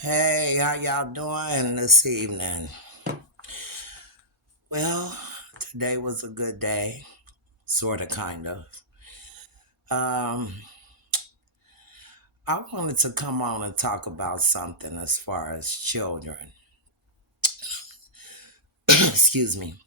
Hey, how y'all doing this evening? Well, today was a good day, sort of, kind of. Um, I wanted to come on and talk about something as far as children. Excuse me.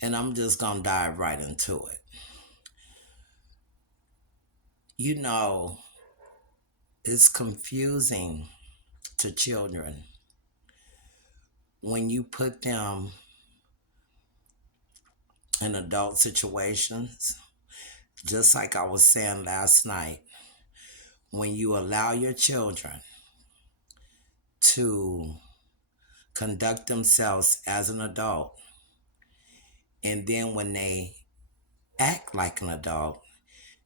And I'm just going to dive right into it. You know, it's confusing to children when you put them in adult situations, just like I was saying last night, when you allow your children to conduct themselves as an adult. And then when they act like an adult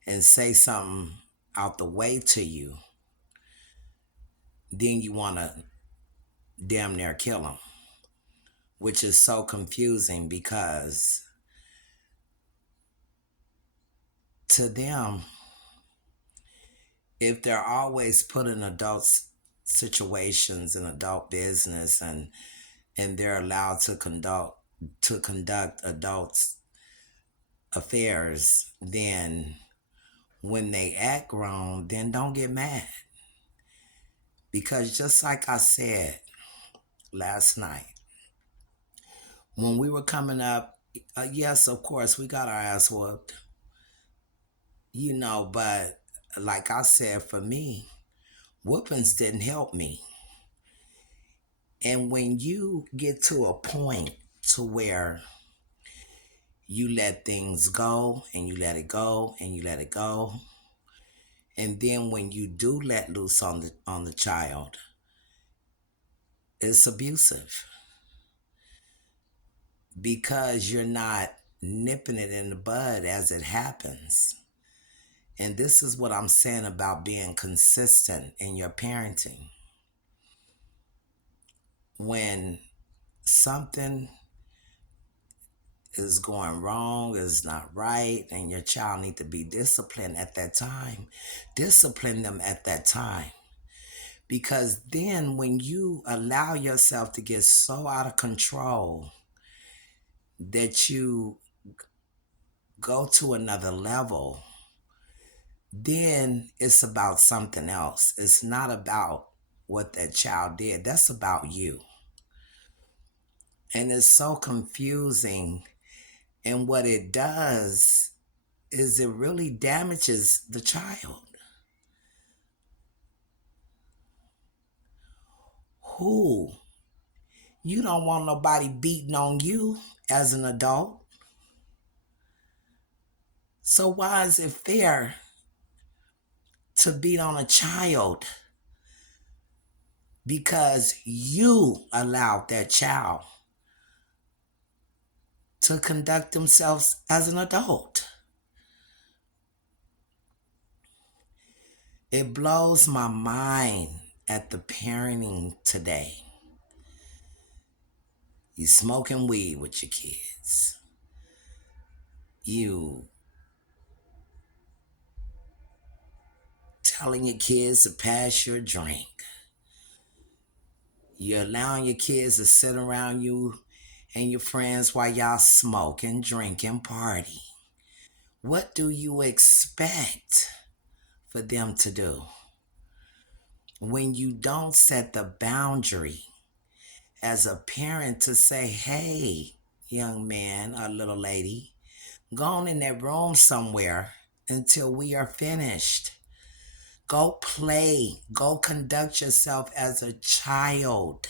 and say something out the way to you, then you want to damn near kill them, which is so confusing because to them, if they're always put in adult situations and adult business and they're allowed to conduct adults affairs, then when they act grown, then don't get mad. Because just like I said last night, when we were coming up, yes, of course, we got our ass whooped, but like I said, for me, whoopings didn't help me. And when you get to a point to where you let things go and you let it go and you let it go, and then when you do let loose on the child, it's abusive because you're not nipping it in the bud as it happens. And this is what I'm saying about being consistent in your parenting. When something is going wrong, is not right, and your child need to be disciplined at that time, discipline them at that time. Because then when you allow yourself to get so out of control that you go to another level, then it's about something else. It's not about what that child did. That's about you. And it's so confusing. And what it does is it really damages the child. Who? You don't want nobody beating on you as an adult. So why is it fair to beat on a child because you allowed that child to conduct themselves as an adult? It blows my mind at the parenting today. You smoking weed with your kids. You telling your kids to pass your drink. You're allowing your kids to sit around you and your friends while y'all smoke and drink and party. What do you expect for them to do when you don't set the boundary as a parent to say, hey, young man or little lady, go on in that room somewhere until we are finished. Go play. Go conduct yourself as a child.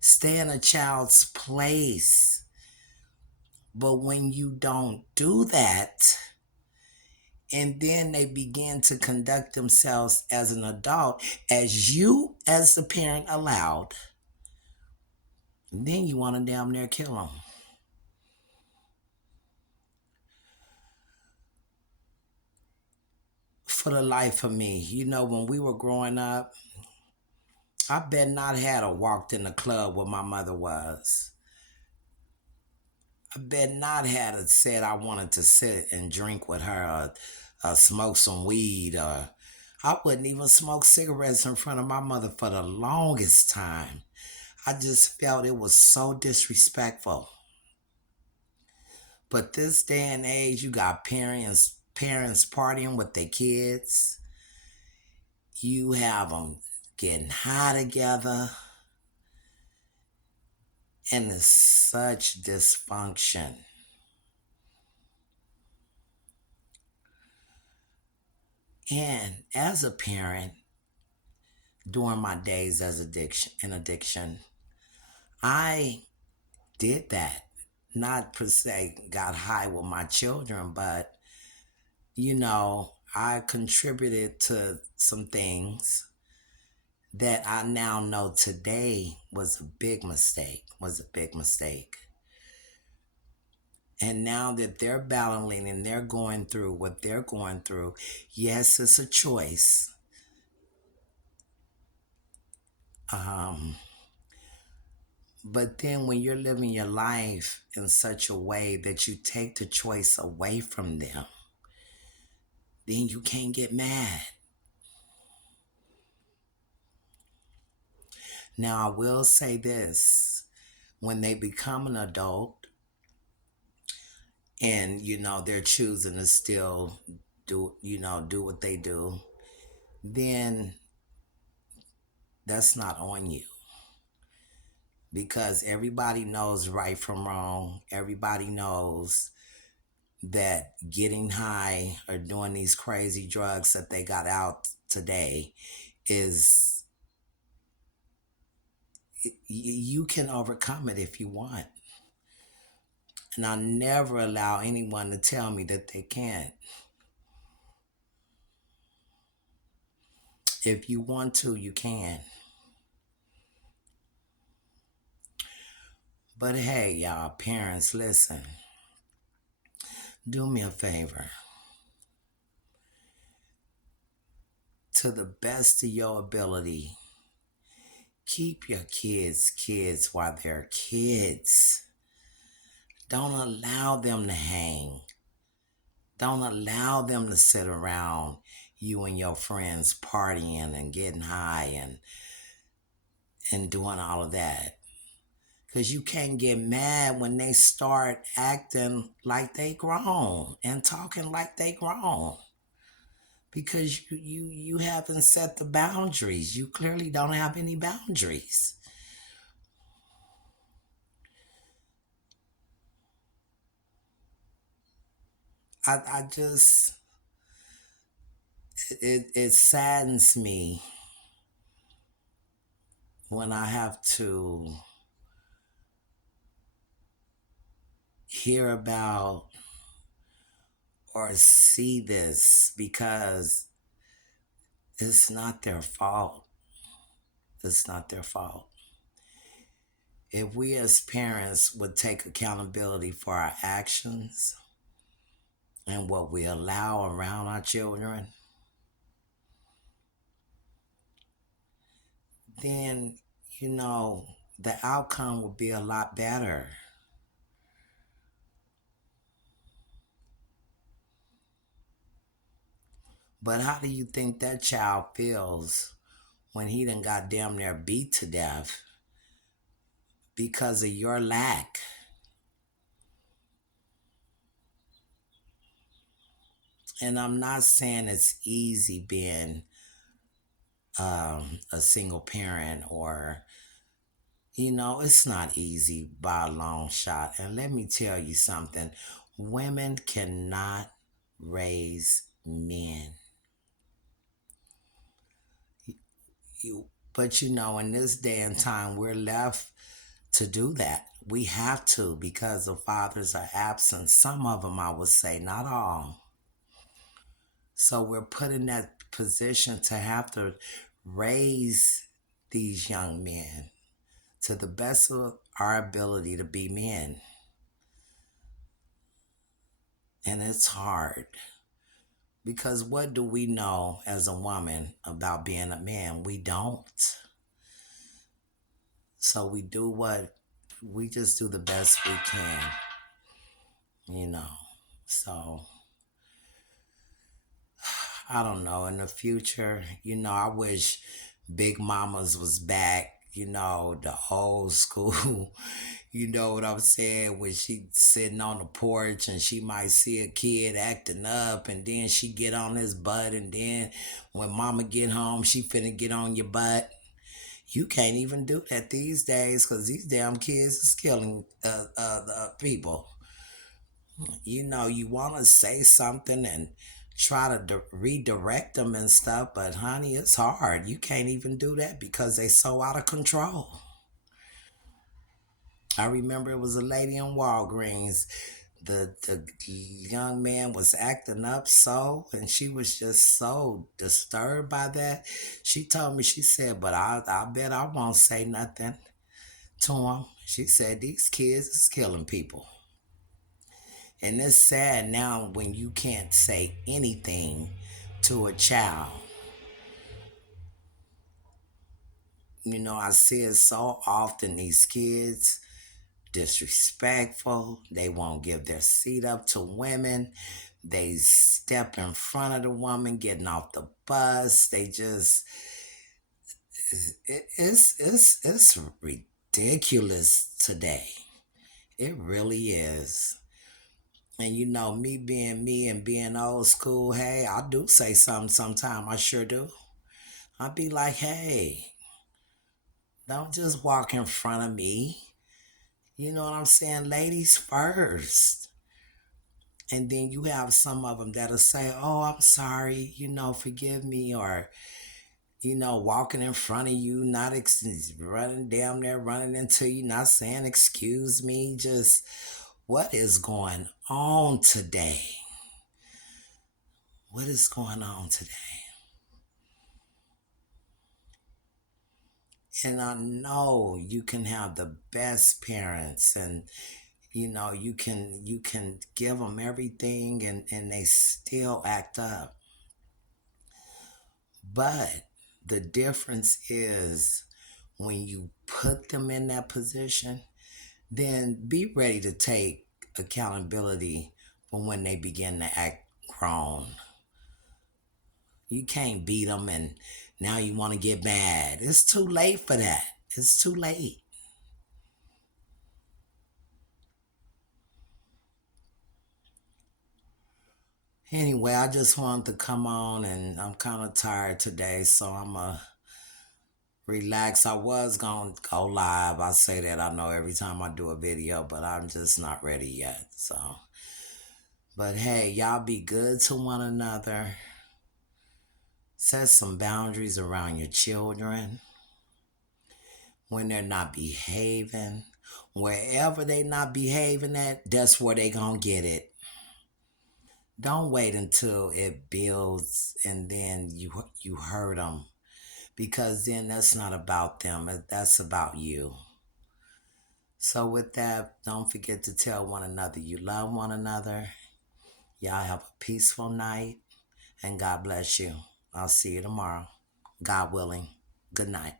Stay in a child's place. But when you don't do that, and then they begin to conduct themselves as an adult, as you, as the parent, allowed, then you want to damn near kill them. For the life of me, when we were growing up, I bet not had a walked in the club where my mother was. I bet not had a said I wanted to sit and drink with her or smoke some weed. Or I wouldn't even smoke cigarettes in front of my mother for the longest time. I just felt it was so disrespectful. But this day and age, you got parents partying with their kids. You have them getting high together, and it's such dysfunction. And as a parent, during my days as addiction, I did that. Not per se got high with my children, but I contributed to some things that I now know today was a big mistake, And now that they're battling and they're going through what they're going through, yes, it's a choice. Um, but then when you're living your life in such a way that you take the choice away from them, then you can't get mad. Now, I will say this, when they become an adult and, they're choosing to still do what they do, then that's not on you. Because everybody knows right from wrong. Everybody knows that getting high or doing these crazy drugs that they got out today is, you can overcome it if you want. And I never allow anyone to tell me that they can't. If you want to, you can. But hey, y'all, parents, listen. Do me a favor. To the best of your ability, keep your kids while they're kids. Don't allow them to hang. Don't allow them to sit around you and your friends partying and getting high and doing all of that. Because you can't get mad when they start acting like they grown and talking like they grown. Because you haven't set the boundaries. You clearly don't have any boundaries. I just, it saddens me when I have to hear about or see this, because it's not their fault. It's not their fault. If we as parents would take accountability for our actions and what we allow around our children, then, the outcome would be a lot better. But how do you think that child feels when he done got damn near beat to death because of your lack? And I'm not saying it's easy being a single parent, or, it's not easy by a long shot. And let me tell you something, women cannot raise men. But in this day and time, we're left to do that. We have to, because the fathers are absent. Some of them, I would say, not all. So we're put in that position to have to raise these young men to the best of our ability to be men. And it's hard, because what do we know as a woman about being a man? We don't. So we just do the best we can, you know. So I don't know, in the future, I wish Big Mamas was back, the old school. You know what I'm saying? When she sitting on the porch and she might see a kid acting up and then she get on his butt and then when mama get home, she finna get on your butt. You can't even do that these days because these damn kids is killing the people. You want to say something and try to redirect them and stuff, but honey, it's hard. You can't even do that because they so out of control. I remember it was a lady in Walgreens. The young man was acting up so, and she was just so disturbed by that. She told me, she said, but I bet I won't say nothing to him. She said, these kids is killing people. And it's sad now when you can't say anything to a child. I see it so often, these kids disrespectful. They won't give their seat up to women. They step in front of the woman getting off the bus. They just it's ridiculous today. It really is. And me being me and being old school, hey, I do say something sometime. I sure do. I'll be like, hey, don't just walk in front of me. You know what I'm saying? Ladies first. And then you have some of them that'll say, oh, I'm sorry, forgive me. Or, walking in front of you, not running down there, running into you, not saying, excuse me. Just what is going on today? What is going on today? And I know you can have the best parents and you can give them everything and they still act up. But the difference is when you put them in that position, then be ready to take accountability for when they begin to act grown. You can't beat them and now you want to get mad. It's too late for that. It's too late. Anyway, I just wanted to come on and I'm kind of tired today, so I'm going to relax. I was going to go live. I say that I know every time I do a video, but I'm just not ready yet. But hey, y'all be good to one another. Set some boundaries around your children when they're not behaving. Wherever they not behaving at, that's where they gonna get it. Don't wait until it builds and then you hurt them, because then that's not about them. That's about you. So with that, don't forget to tell one another you love one another. Y'all have a peaceful night and God bless you. I'll see you tomorrow. God willing. Good night.